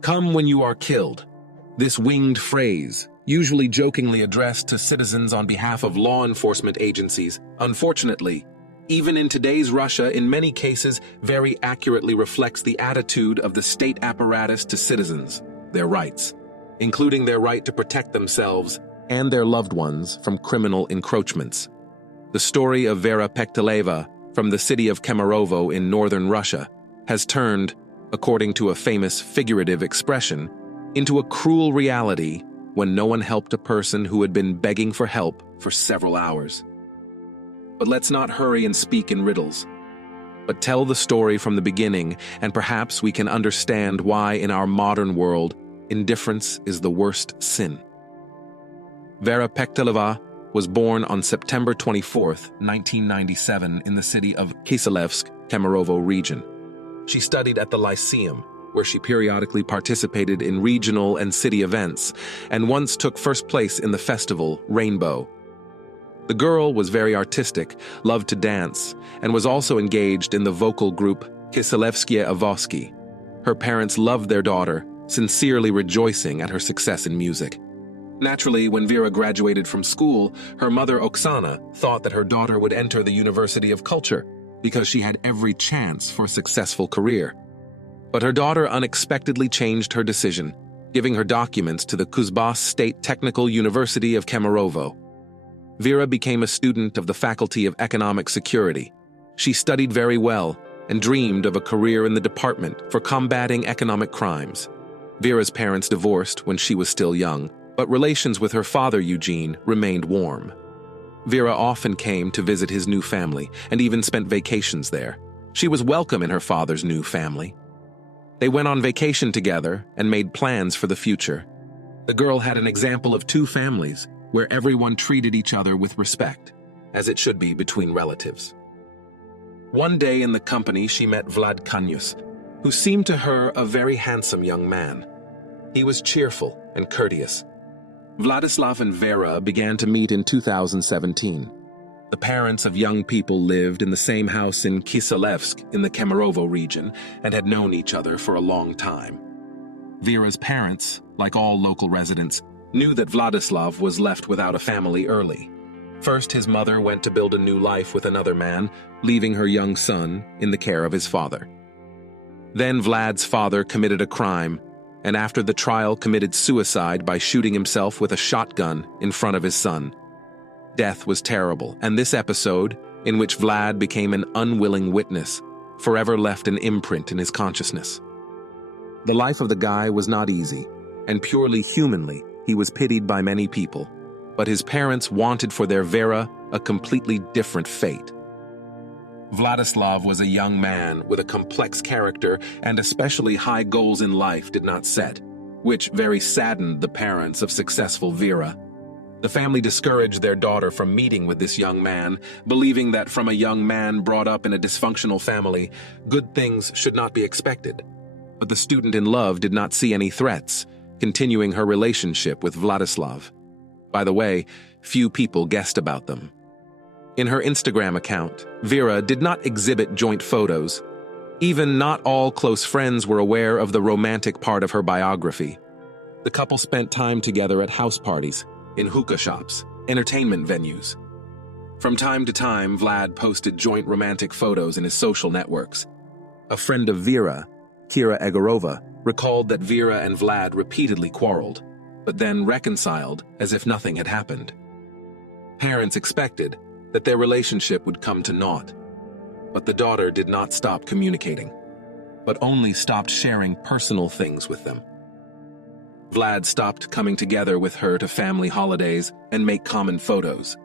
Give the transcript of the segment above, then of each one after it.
Come when you are killed. This winged phrase, usually jokingly addressed to citizens on behalf of law enforcement agencies, unfortunately, even in today's Russia, in many cases, very accurately reflects the attitude of the state apparatus to citizens, their rights, including their right to protect themselves and their loved ones from criminal encroachments. The story of Vera Pekteleva from the city of Kemerovo in northern Russia has turned, according to a famous figurative expression, into a cruel reality when no one helped a person who had been begging for help for several hours. But let's not hurry and speak in riddles, but tell the story from the beginning, and perhaps we can understand why in our modern world, indifference is the worst sin. Vera Pekteleva was born on September 24, 1997, in the city of Kiselevsk, Kemerovo region. She studied at the Lyceum, where she periodically participated in regional and city events, and once took first place in the festival Rainbow. The girl was very artistic, loved to dance, and was also engaged in the vocal group Kiselevskie Avoski. Her parents loved their daughter, sincerely rejoicing at her success in music. Naturally, when Vera graduated from school, her mother Oksana thought that her daughter would enter the University of Culture because she had every chance for a successful career. But her daughter unexpectedly changed her decision, giving her documents to the Kuzbas State Technical University of Kemerovo. Vera became a student of the Faculty of Economic Security. She studied very well and dreamed of a career in the department for combating economic crimes. Vera's parents divorced when she was still young, but relations with her father, Eugene, remained warm. Vera often came to visit his new family and even spent vacations there. She was welcome in her father's new family. They went on vacation together and made plans for the future. The girl had an example of two families where everyone treated each other with respect, as it should be between relatives. One day in the company, she met Vlad Kanyus, who seemed to her a very handsome young man. He was cheerful and courteous. Vladislav and Vera began to meet in 2017. The parents of young people lived in the same house in Kiselevsk in the Kemerovo region and had known each other for a long time. Vera's parents, like all local residents, knew that Vladislav was left without a family early. First, his mother went to build a new life with another man, leaving her young son in the care of his father. Then Vlad's father committed a crime, and after the trial committed suicide by shooting himself with a shotgun in front of his son. Death was terrible, and this episode, in which Vlad became an unwilling witness, forever left an imprint in his consciousness. The life of the guy was not easy, and purely humanly, he was pitied by many people, but his parents wanted for their Vera a completely different fate. Vladislav was a young man with a complex character and especially high goals in life did not set, which very saddened the parents of successful Vera. The family discouraged their daughter from meeting with this young man, believing that from a young man brought up in a dysfunctional family, good things should not be expected. But the student in love did not see any threats, continuing her relationship with Vladislav. By the way, few people guessed about them. In her Instagram account, Vera did not exhibit joint photos. Even not all close friends were aware of the romantic part of her biography. The couple spent time together at house parties, in hookah shops, entertainment venues. From time to time, Vlad posted joint romantic photos in his social networks. A friend of Vera, Kira Egorova, recalled that Vera and Vlad repeatedly quarreled, but then reconciled as if nothing had happened. Parents expected that their relationship would come to naught, but the daughter did not stop communicating, but only stopped sharing personal things with them. Vlad stopped coming together with her to family holidays and make common photos.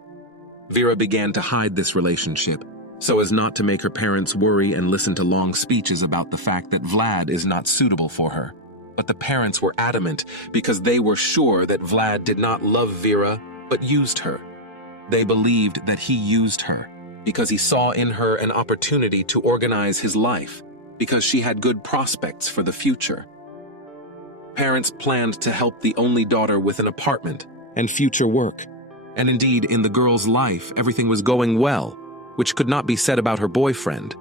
Vera began to hide this relationship so as not to make her parents worry and listen to long speeches about the fact that Vlad is not suitable for her. But the parents were adamant because they were sure that Vlad did not love Vera but used her. They believed that he used her because he saw in her an opportunity to organize his life, because she had good prospects for the future. Parents planned to help the only daughter with an apartment and future work. And indeed, in the girl's life, everything was going well, which could not be said about her boyfriend.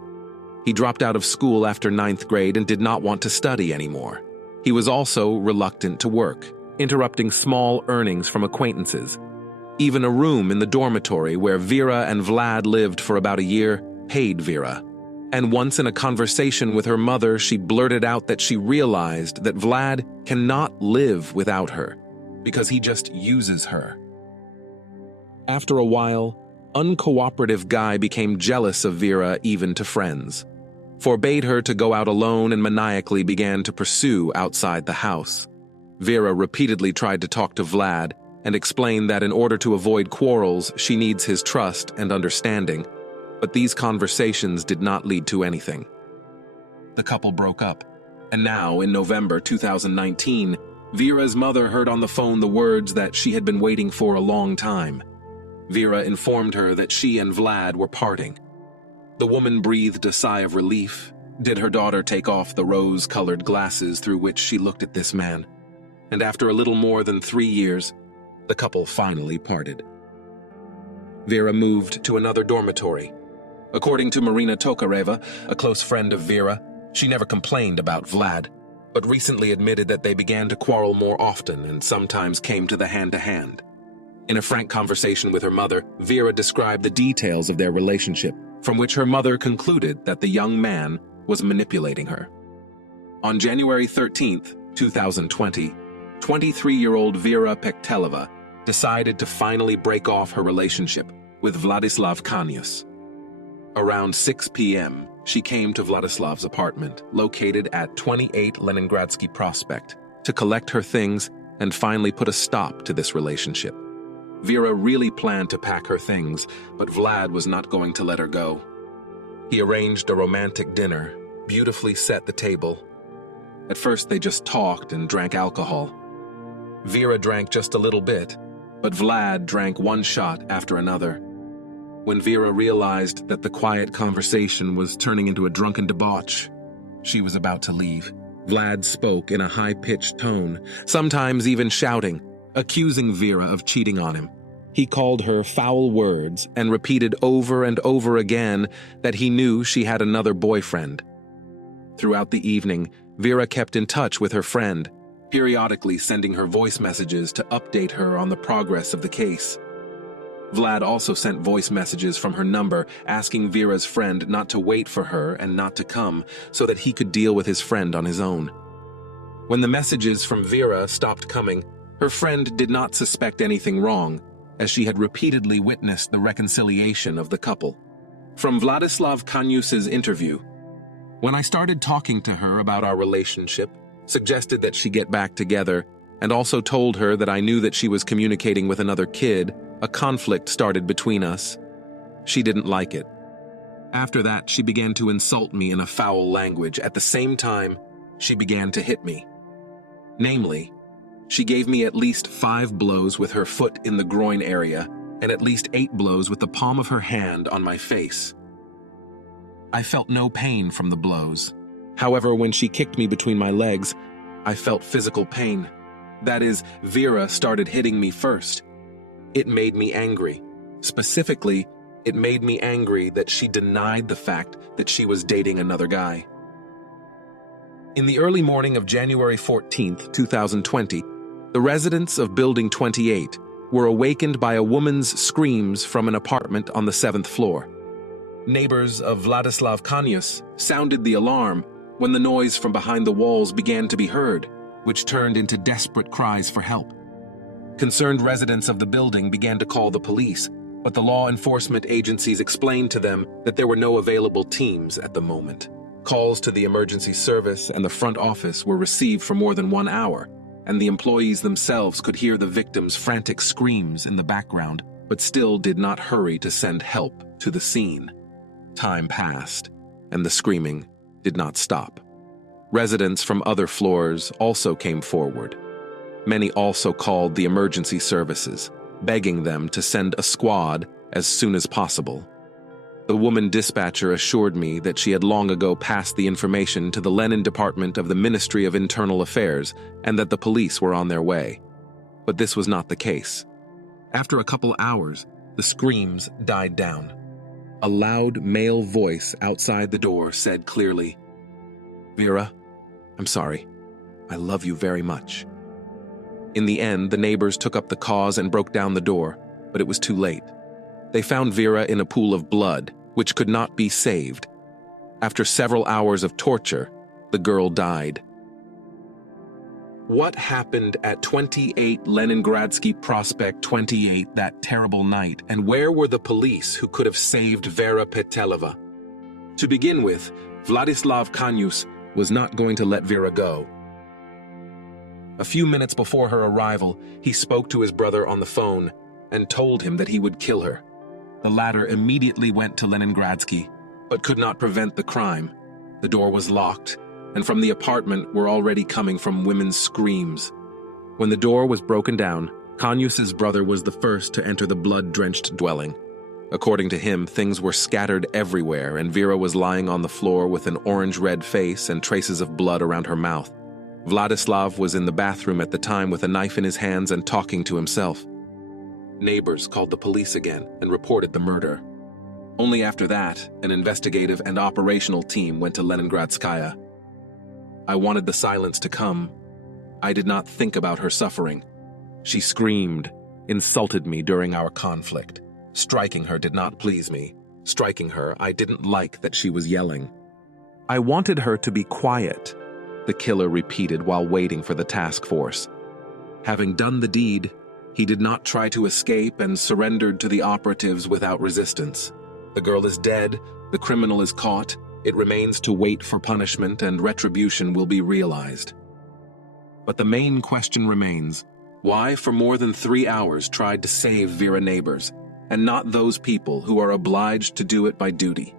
He dropped out of school after 9th grade and did not want to study anymore. He was also reluctant to work, interrupting small earnings from acquaintances. Even a room in the dormitory where Vera and Vlad lived for about a year paid Vera. And once in a conversation with her mother, she blurted out that she realized that Vlad cannot live without her because he just uses her. After a while, uncooperative Guy became jealous of Vera even to friends, forbade her to go out alone and maniacally began to pursue outside the house. Vera repeatedly tried to talk to Vlad and explained that in order to avoid quarrels, she needs his trust and understanding, but these conversations did not lead to anything. The couple broke up, and now, in November 2019, Vera's mother heard on the phone the words that she had been waiting for a long time. Vera informed her that she and Vlad were parting. The woman breathed a sigh of relief. Did her daughter take off the rose-colored glasses through which she looked at this man? And after a little more than 3 years, the couple finally parted. Vera moved to another dormitory. According to Marina Tokareva, a close friend of Vera, she never complained about Vlad, but recently admitted that they began to quarrel more often and sometimes came to the hand-to-hand. In a frank conversation with her mother, Vera described the details of their relationship, from which her mother concluded that the young man was manipulating her. On January 13, 2020, 23-year-old Vera Pektelova decided to finally break off her relationship with Vladislav Kanyus. Around 6 p.m., she came to Vladislav's apartment, located at 28 Leningradsky Prospect, to collect her things and finally put a stop to this relationship. Vera really planned to pack her things, but Vlad was not going to let her go. He arranged a romantic dinner, beautifully set the table. At first, they just talked and drank alcohol. Vera drank just a little bit, but Vlad drank one shot after another. When Vera realized that the quiet conversation was turning into a drunken debauch, she was about to leave. Vlad spoke in a high-pitched tone, sometimes even shouting, accusing Vera of cheating on him. He called her foul words and repeated over and over again that he knew she had another boyfriend. Throughout the evening, Vera kept in touch with her friend, periodically sending her voice messages to update her on the progress of the case. Vlad also sent voice messages from her number asking Vera's friend not to wait for her and not to come so that he could deal with his friend on his own. When the messages from Vera stopped coming, her friend did not suspect anything wrong, as she had repeatedly witnessed the reconciliation of the couple. From Vladislav Kanyus's interview, when I started talking to her about our relationship, suggested that she get back together, and also told her that I knew that she was communicating with another kid, a conflict started between us. She didn't like it. After that, she began to insult me in a foul language. At the same time, she began to hit me. Namely, she gave me at least 5 blows with her foot in the groin area and at least 8 blows with the palm of her hand on my face. I felt no pain from the blows. However, when she kicked me between my legs, I felt physical pain. That is, Vera started hitting me first. It made me angry. Specifically, it made me angry that she denied the fact that she was dating another guy. In the early morning of January 14, 2020, the residents of Building 28 were awakened by a woman's screams from an apartment on the 7th floor. Neighbors of Vladislav Kanyus sounded the alarm when the noise from behind the walls began to be heard, which turned into desperate cries for help. Concerned residents of the building began to call the police, but the law enforcement agencies explained to them that there were no available teams at the moment. Calls to the emergency service and the front office were received for more than 1 hour, and the employees themselves could hear the victims' frantic screams in the background, but still did not hurry to send help to the scene. Time passed, and the screaming did not stop. Residents from other floors also came forward. Many also called the emergency services, begging them to send a squad as soon as possible. The woman dispatcher assured me that she had long ago passed the information to the Lenin Department of the Ministry of Internal Affairs and that the police were on their way. But this was not the case. After a couple hours, the screams died down. A loud male voice outside the door said clearly, "Vera, I'm sorry. I love you very much." In the end, the neighbors took up the cause and broke down the door, but it was too late. They found Vera in a pool of blood, which could not be saved. After several hours of torture, the girl died. What happened at 28 Leningradsky Prospect 28 that terrible night, and where were the police who could have saved Vera Peteleva? To begin with, Vladislav Kanyus was not going to let Vera go. A few minutes before her arrival, he spoke to his brother on the phone and told him that he would kill her. The latter immediately went to Leningradsky, but could not prevent the crime. The door was locked, and from the apartment were already coming from women's screams. When the door was broken down, Kanyus's brother was the first to enter the blood-drenched dwelling. According to him, things were scattered everywhere, and Vera was lying on the floor with an orange-red face and traces of blood around her mouth. Vladislav was in the bathroom at the time with a knife in his hands and talking to himself. Neighbors called the police again and reported the murder. Only after that, an investigative and operational team went to Leningradskaya. I wanted the silence to come. I did not think about her suffering. She screamed, insulted me during our conflict. Striking her did not please me. Striking her, I didn't like that she was yelling. I wanted her to be quiet, the killer repeated while waiting for the task force. Having done the deed, he did not try to escape and surrendered to the operatives without resistance. The girl is dead, the criminal is caught, it remains to wait for punishment and retribution will be realized. But the main question remains, why for more than 3 hours tried to save Vera neighbors, and not those people who are obliged to do it by duty?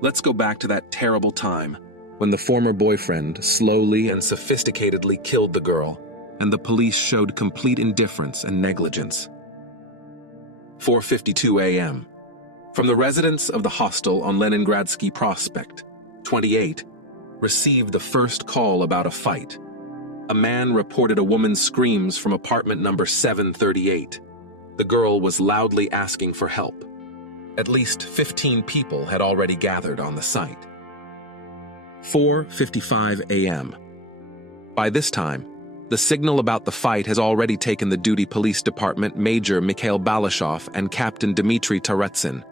Let's go back to that terrible time when the former boyfriend slowly and sophisticatedly killed the girl, and the police showed complete indifference and negligence. 4:52 a.m. From the residents of the hostel on Leningradsky Prospect, 28, received the first call about a fight. A man reported a woman's screams from apartment number 738. The girl was loudly asking for help. At least 15 people had already gathered on the site. 4:55 a.m. By this time, the signal about the fight has already taken the duty police department Major Mikhail Balashov and Captain Dmitry Taretsyn.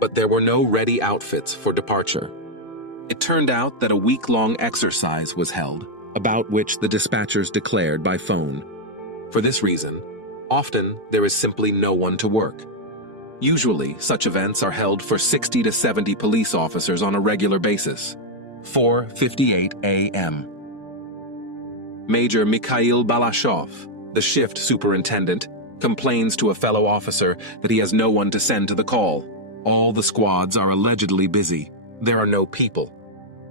But there were no ready outfits for departure. It turned out that a week-long exercise was held, about which the dispatchers declared by phone. For this reason, often there is simply no one to work. Usually, such events are held for 60 to 70 police officers on a regular basis. 4:58 a.m. Major Mikhail Balashov, the shift superintendent, complains to a fellow officer that he has no one to send to the call. All the squads are allegedly busy. There are no people.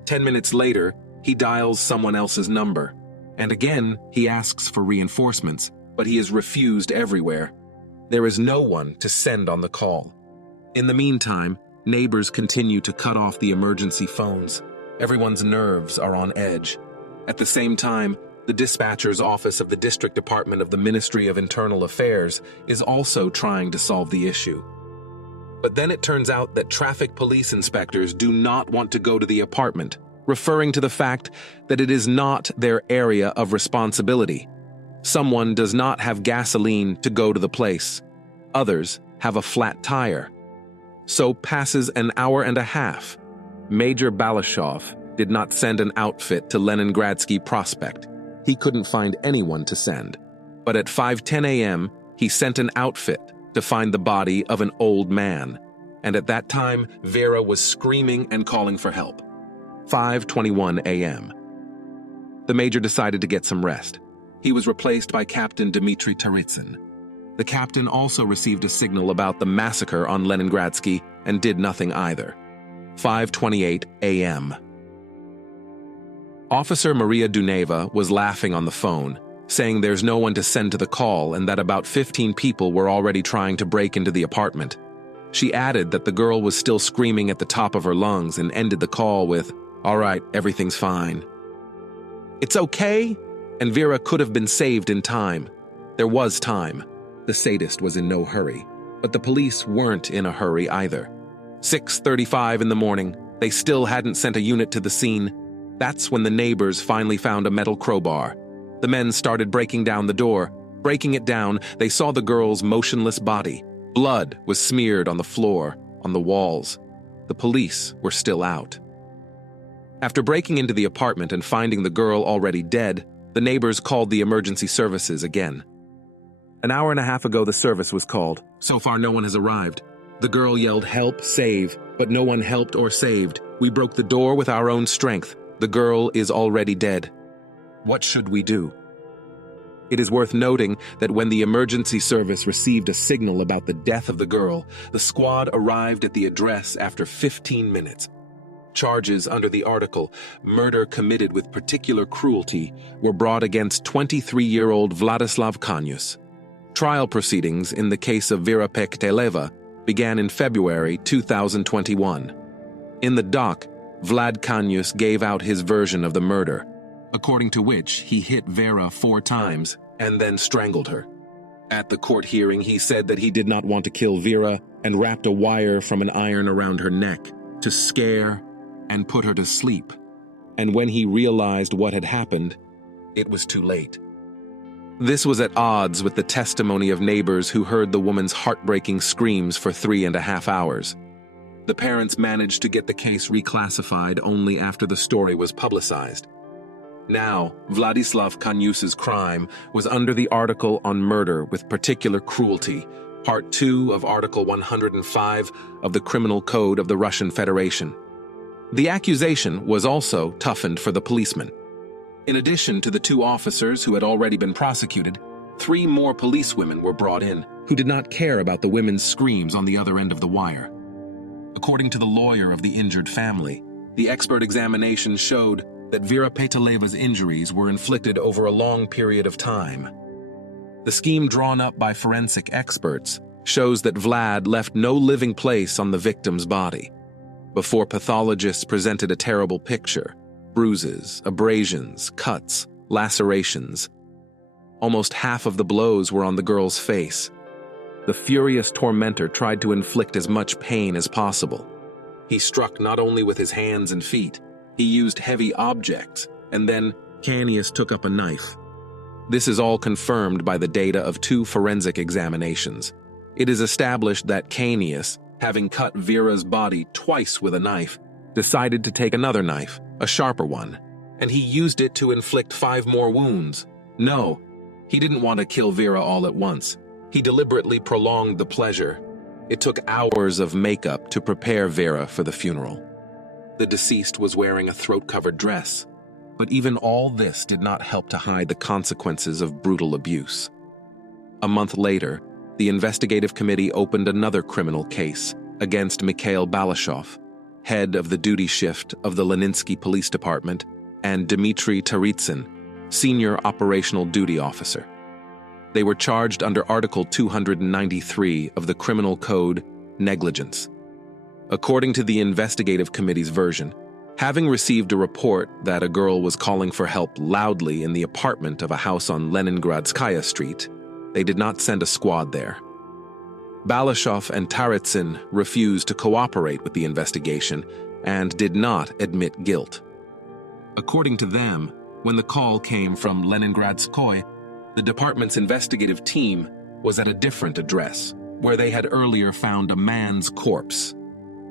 10 minutes later, he dials someone else's number. And again, he asks for reinforcements, but he is refused everywhere. There is no one to send on the call. In the meantime, neighbors continue to cut off the emergency phones. Everyone's nerves are on edge. At the same time, the dispatcher's office of the District Department of the Ministry of Internal Affairs is also trying to solve the issue. But then it turns out that traffic police inspectors do not want to go to the apartment, referring to the fact that it is not their area of responsibility. Someone does not have gasoline to go to the place. Others have a flat tire. So passes an hour and a half. Major Balashov did not send an outfit to Leningradsky Prospect. He couldn't find anyone to send. But at 5:10 a.m., he sent an outfit to find the body of an old man. And at that time, Vera was screaming and calling for help. 5:21 a.m. The major decided to get some rest. He was replaced by Captain Dmitry Taretsyn. The captain also received a signal about the massacre on Leningradsky and did nothing either. 5:28 a.m. Officer Maria Duneva was laughing on the phone, saying there's no one to send to the call and that about 15 people were already trying to break into the apartment. She added that the girl was still screaming at the top of her lungs and ended the call with, "All right, everything's fine." It's okay, and Vera could have been saved in time. There was time. The sadist was in no hurry, but the police weren't in a hurry either. 6:35 in the morning, they still hadn't sent a unit to the scene. That's when the neighbors finally found a metal crowbar. The men started breaking down the door. Breaking it down, they saw the girl's motionless body. Blood was smeared on the floor, on the walls. The police were still out. After breaking into the apartment and finding the girl already dead, the neighbors called the emergency services again. An hour and a half ago, the service was called. So far, no one has arrived. The girl yelled, "Help, save," but no one helped or saved. We broke the door with our own strength. The girl is already dead. What should we do? It is worth noting that when the emergency service received a signal about the death of the girl, the squad arrived at the address after 15 minutes. Charges under the article, "Murder committed with particular cruelty," were brought against 23-year-old Vladislav Kanyus. Trial proceedings in the case of Vera Pekteleva began in February 2021. In the dock, Vlad Kanyus gave out his version of the murder, according to which he hit Vera 4 times and then strangled her. At the court hearing, he said that he did not want to kill Vera and wrapped a wire from an iron around her neck to scare and put her to sleep. And when he realized what had happened, it was too late. This was at odds with the testimony of neighbors who heard the woman's heartbreaking screams for 3.5 hours. The parents managed to get the case reclassified only after the story was publicized. Now, Vladislav Kanyus's crime was under the article on murder with particular cruelty, Part 2 of Article 105 of the Criminal Code of the Russian Federation. The accusation was also toughened for the policemen. In addition to the 2 officers who had already been prosecuted, 3 more policewomen were brought in who did not care about the women's screams on the other end of the wire. According to the lawyer of the injured family, the expert examination showed that Vera Peteleva's injuries were inflicted over a long period of time. The scheme drawn up by forensic experts shows that Vlad left no living place on the victim's body. Before pathologists presented a terrible picture: bruises, abrasions, cuts, lacerations. Almost half of the blows were on the girl's face. The furious tormentor tried to inflict as much pain as possible. He struck not only with his hands and feet, he used heavy objects, and then Kanyus took up a knife. This is all confirmed by the data of 2 forensic examinations. It is established that Kanyus, having cut Vera's body twice with a knife, decided to take another knife, a sharper one, and he used it to inflict 5 more wounds. No, he didn't want to kill Vera all at once. He deliberately prolonged the pleasure. It took hours of makeup to prepare Vera for the funeral. The deceased was wearing a throat-covered dress, but even all this did not help to hide the consequences of brutal abuse. A month later, the investigative committee opened another criminal case against Mikhail Balashov, head of the duty shift of the Leninsky Police Department, and Dmitry Taritsin, senior operational duty officer. They were charged under Article 293 of the Criminal Code, negligence. According to the investigative committee's version, having received a report that a girl was calling for help loudly in the apartment of a house on Leningradskaya Street, they did not send a squad there. Balashov and Taritsin refused to cooperate with the investigation and did not admit guilt. According to them, when the call came from Leningradskoye, the department's investigative team was at a different address, where they had earlier found a man's corpse.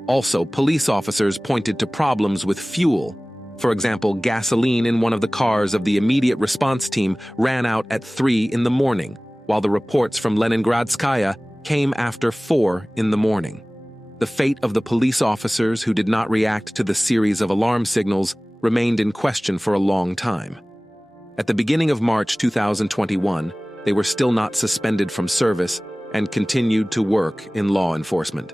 Also, police officers pointed to problems with fuel. For example, gasoline in one of the cars of the immediate response team ran out at 3 in the morning, while the reports from Leningradskaya came after 4 in the morning. The fate of the police officers who did not react to the series of alarm signals remained in question for a long time. At the beginning of March 2021, they were still not suspended from service and continued to work in law enforcement.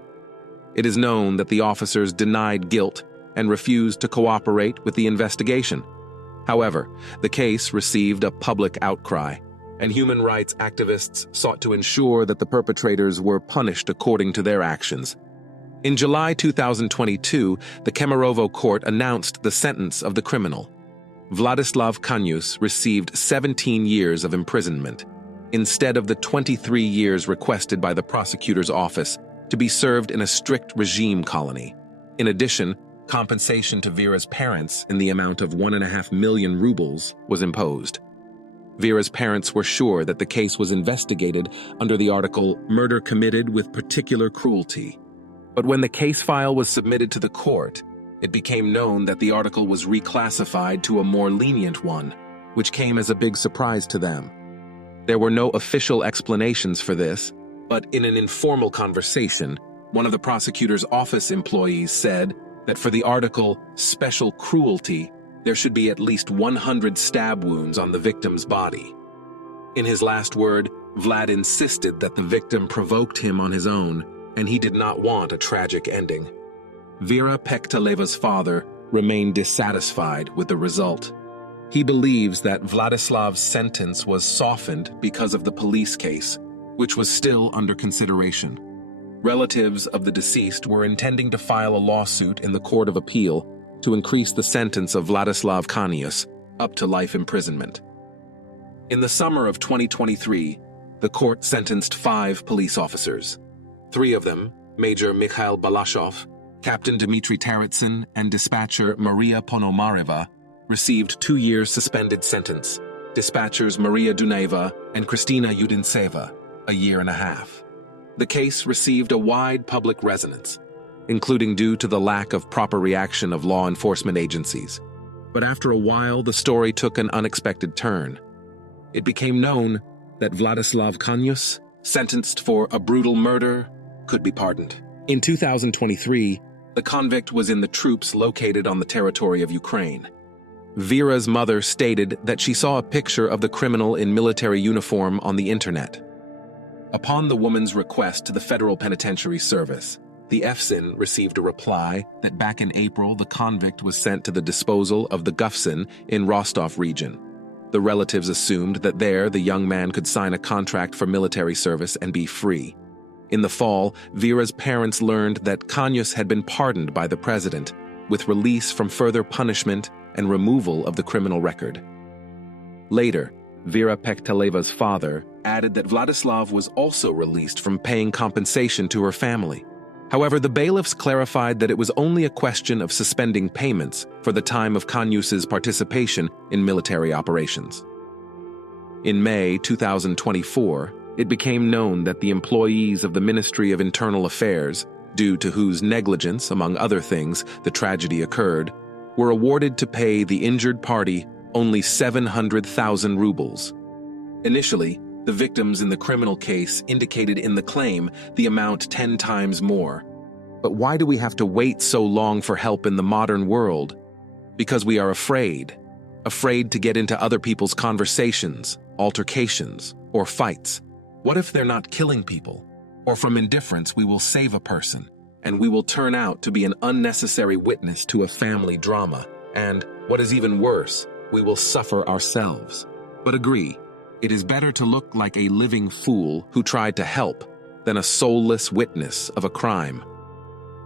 It is known that the officers denied guilt and refused to cooperate with the investigation. However, the case received a public outcry, and human rights activists sought to ensure that the perpetrators were punished according to their actions. In July 2022, the Kemerovo court announced the sentence of the criminal. Vladislav Kanyus received 17 years of imprisonment, instead of the 23 years requested by the prosecutor's office, to be served in a strict regime colony. In addition, Compensation to Vera's parents in the amount of 1.5 million rubles was imposed. Vera's parents were sure that the case was investigated under the article "Murder Committed with Particular Cruelty." But when the case file was submitted to the court, it became known that the article was reclassified to a more lenient one, which came as a big surprise to them. There were no official explanations for this, but in an informal conversation, one of the prosecutor's office employees said that for the article "Special Cruelty," there should be at least 100 stab wounds on the victim's body. In his last word, Vlad insisted that the victim provoked him on his own, and he did not want a tragic ending. Vera Pektaleva's father remained dissatisfied with the result. He believes that Vladislav's sentence was softened because of the police case, which was still under consideration. Relatives of the deceased were intending to file a lawsuit in the Court of Appeal to increase the sentence of Vladislav Kanius up to life imprisonment. In the summer of 2023, the court sentenced 5 police officers. 3 of them, Major Mikhail Balashov, Captain Dmitry Taratsin, and dispatcher Maria Ponomareva, received 2 years suspended sentence. Dispatchers Maria Duneva and Kristina Yudinseva, a year and a half. The case received a wide public resonance, including due to the lack of proper reaction of law enforcement agencies. But after a while, the story took an unexpected turn. It became known that Vladislav Kanius, sentenced for a brutal murder, could be pardoned. In 2023, the convict was in the troops located on the territory of Ukraine. Vera's mother stated that she saw a picture of the criminal in military uniform on the internet. Upon the woman's request to the Federal Penitentiary Service, the FSIN received a reply that back in April the convict was sent to the disposal of the Gufsin in Rostov region. The relatives assumed that there the young man could sign a contract for military service and be free. In the fall, Vera's parents learned that Kanius had been pardoned by the president, with release from further punishment and removal of the criminal record. Later, Vera Pektaleva's father added that Vladislav was also released from paying compensation to her family. However, the bailiffs clarified that it was only a question of suspending payments for the time of Kanius's participation in military operations. In May 2024, it became known that the employees of the Ministry of Internal Affairs, due to whose negligence, among other things, the tragedy occurred, were awarded to pay the injured party only 700,000 rubles. Initially, the victims in the criminal case indicated in the claim the amount 10 times more. But why do we have to wait so long for help in the modern world? Because we are afraid. Afraid to get into other people's conversations, altercations, or fights. What if they're not killing people? Or from indifference we will save a person, and we will turn out to be an unnecessary witness to a family drama, and, what is even worse, we will suffer ourselves. But agree, it is better to look like a living fool who tried to help than a soulless witness of a crime.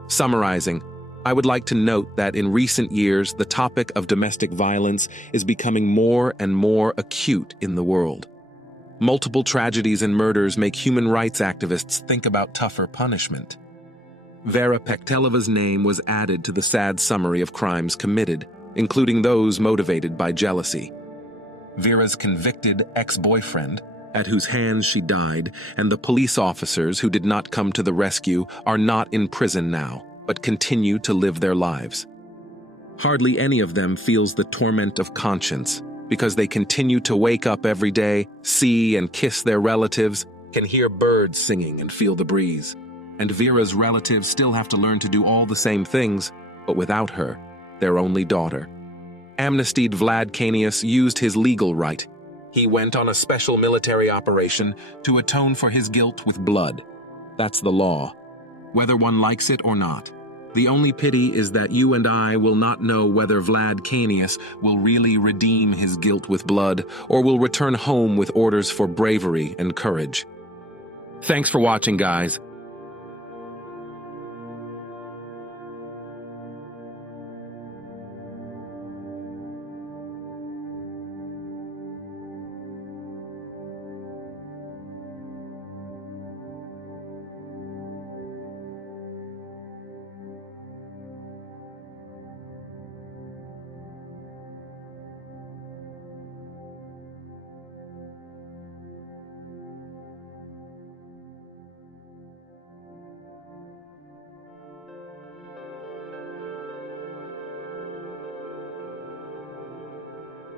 Summarizing, I would like to note that in recent years, the topic of domestic violence is becoming more and more acute in the world. Multiple tragedies and murders make human rights activists think about tougher punishment. Vera Pektaleva's name was added to the sad summary of crimes committed, including those motivated by jealousy. Vera's convicted ex-boyfriend, at whose hands she died, and the police officers who did not come to the rescue are not in prison now, but continue to live their lives. Hardly any of them feels the torment of conscience, because they continue to wake up every day, see and kiss their relatives, can hear birds singing and feel the breeze. And Vera's relatives still have to learn to do all the same things, but without her, their only daughter. Amnestied Vlad Kanius used his legal right. He went on a special military operation to atone for his guilt with blood. That's the law, whether one likes it or not. The only pity is that you and I will not know whether Vlad Kanius will really redeem his guilt with blood or will return home with orders for bravery and courage. Thanks for watching, guys.